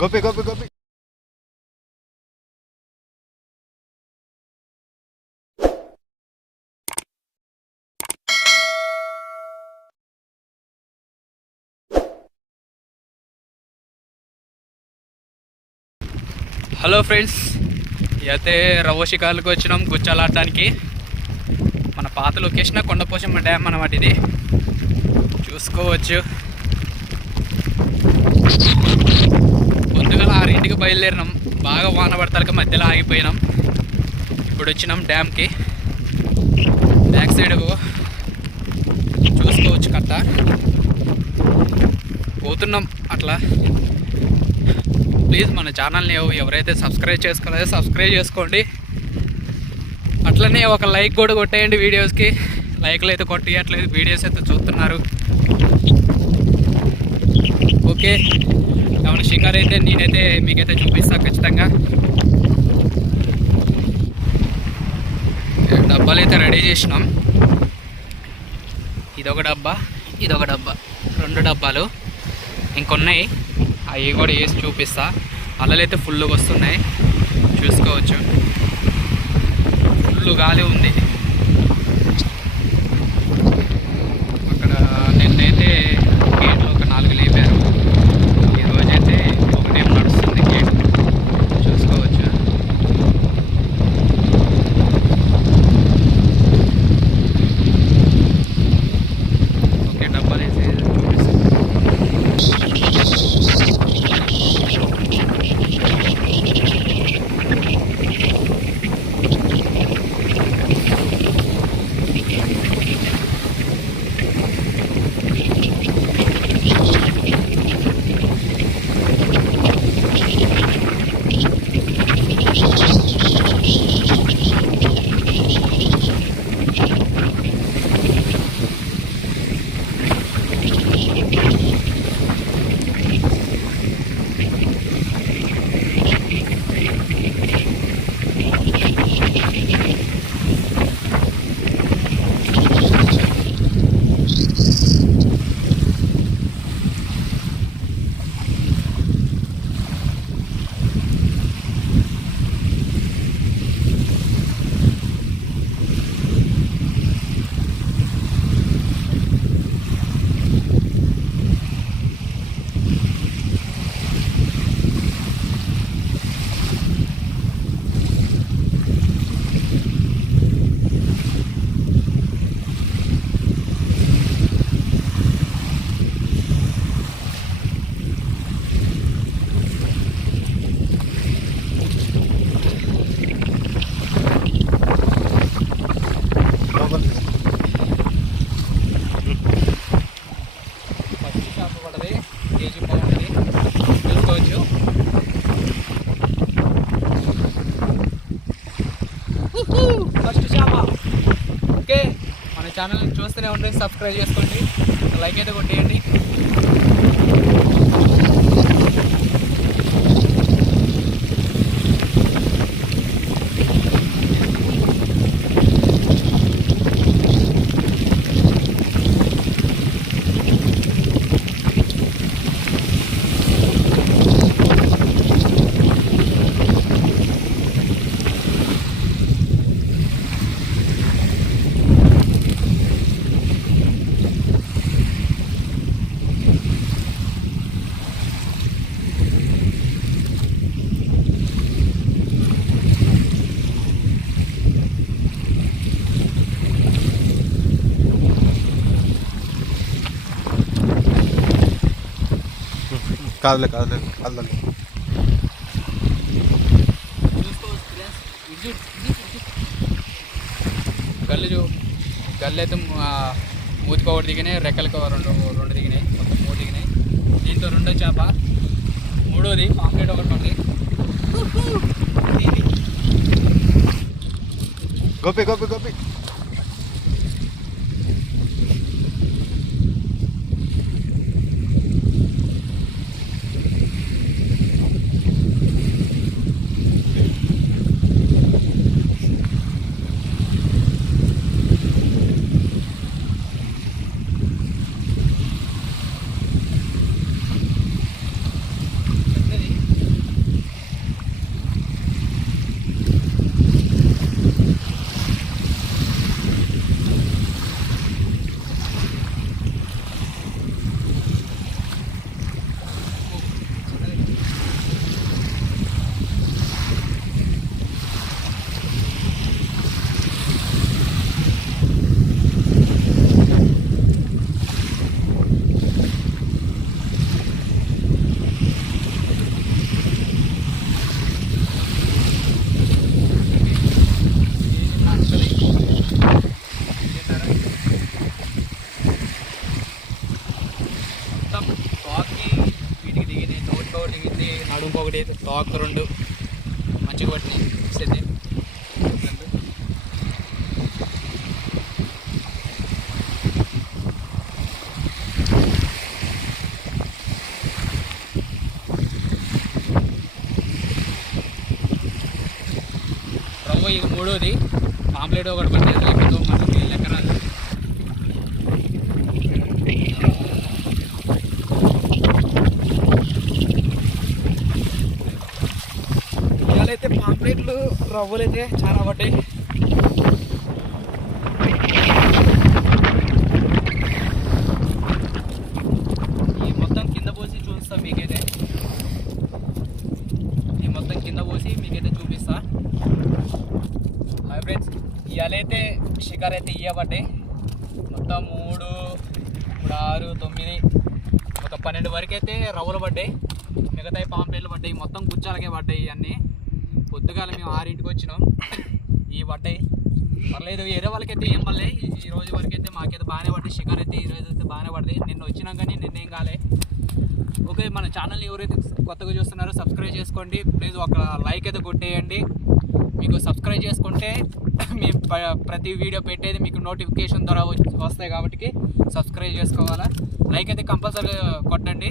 Gopi Gopi Gopi. Hello friends, అయితే రవ్వ షికార్లకు వచ్చినాం గుచ్చాలాడటానికి. మన పాత లొకేషన్ కొండపోచమ్మ డ్యామ్ అన్నమాట. ఇది చూసుకోవచ్చు. పొద్దుగల 6ంటికి బయలుదేరినాం. బాగా వాన పడతాక మధ్యలో ఆగిపోయినాం. ఇప్పుడు వచ్చినాం డ్యామ్కి. బ్యాక్ సైడ్ చూసుకోవచ్చు కట్ట. పోతున్నాం అట్లా. ప్లీజ్ మన ఛానల్ని ఎవరైతే సబ్స్క్రైబ్ చేసుకోలేదో సబ్స్క్రైబ్ చేసుకోండి. అట్లనే ఒక లైక్ కూడా కొట్టేయండి వీడియోస్కి. లైక్లు అయితే కొట్టేయట్లేదు, వీడియోస్ అయితే చూస్తున్నారు. ఓకే, ఏమైనా షికార్ అయితే నేనైతే మీకైతే చూపిస్తాను ఖచ్చితంగా. డబ్బాలు అయితే రెడీ చేసినాం. ఇదొక డబ్బా, ఇదొక డబ్బా, 2 డబ్బాలు ఇంకొన్నాయి. అవి కూడా వేసి చూపిస్తా. అలలు అయితే ఫుల్గా వస్తున్నాయి, చూసుకోవచ్చు. ఫుల్ గాలి ఉంది అక్కడ. నిన్నైతే గేట్లు ఒక 4 లేపారు. ఈరోజైతే ఒకటే నడుస్తుంది గేట్, చూసుకోవచ్చు. ఓకే, డబ్బాలు వేసి చూపిస్తాను. ఫస్ట్ చేప. ఓకే, మన ఛానల్ చూస్తూనే ఉండండి, సబ్స్క్రైబ్ చేసుకోండి, లైక్ అయితే కొట్టేయండి. కాదులే కాదులే కాదులే. గల్లు అయితే మూతికి ఒకటి దిగినాయి, రెక్కలకి రెండు దిగినాయి, మొత్తం 3 దిగినాయి. దీంతో 2వ చేప, 3వది పాంప్లెట్ ఒకటి ఉంది. గోపి గోపి గోపి. లాక్ 2 మంచిగా పట్టినాయి సెట్. రవ్వ ఇది 3వది, పాంప్లెట్ ఒకటి పట్టేది, లేకపోతే మనకి లెక్క రాదు. ఇవాళైతే పాంప్లెట్లు రవ్వలు అయితే చాలా పడ్డాయి. ఈ మొత్తం కింద పోసి చూపిస్తా మీకైతే, ఈ మొత్తం కింద పోసి మీకైతే చూపిస్తా. హాయ్ ఫ్రెండ్స్, ఇవాళైతే షికార్ అయితే ఇవ్వబడ్డాయి. మొత్తం 3, 6, 9 ఒక 12 వరకు అయితే రవ్వలు పడ్డాయి. మిగతాయి పాంప్లెట్లు పడ్డాయి. మొత్తం గుచ్చాలకే పడ్డాయి. ఇవన్నీ పొద్దుగాల మేము 6ంటికి వచ్చినాం. ఇవి పడ్డాయి, పర్లేదు. వేరే వాళ్ళకైతే ఏం పడలేదు. ఈ రోజు వరకు అయితే మాకైతే బాగానే పడ్డాయి. షికార్ అయితే ఈరోజు అయితే బాగానే పడ్డాయి. నిన్న వచ్చినాం కానీ నిన్నేం కాలే. ఓకే, మన ఛానల్ ఎవరైతే కొత్తగా చూస్తున్నారో సబ్స్క్రైబ్ చేసుకోండి ప్లీజ్. ఒక లైక్ అయితే కొట్టేయండి. మీకు సబ్స్క్రైబ్ చేసుకుంటే మేము ప్రతి వీడియో పెట్టేది మీకు నోటిఫికేషన్ ద్వారా వస్తాయి కాబట్టి సబ్స్క్రైబ్ చేసుకోవాలా. లైక్ అయితే కంపల్సరీ కొట్టండి.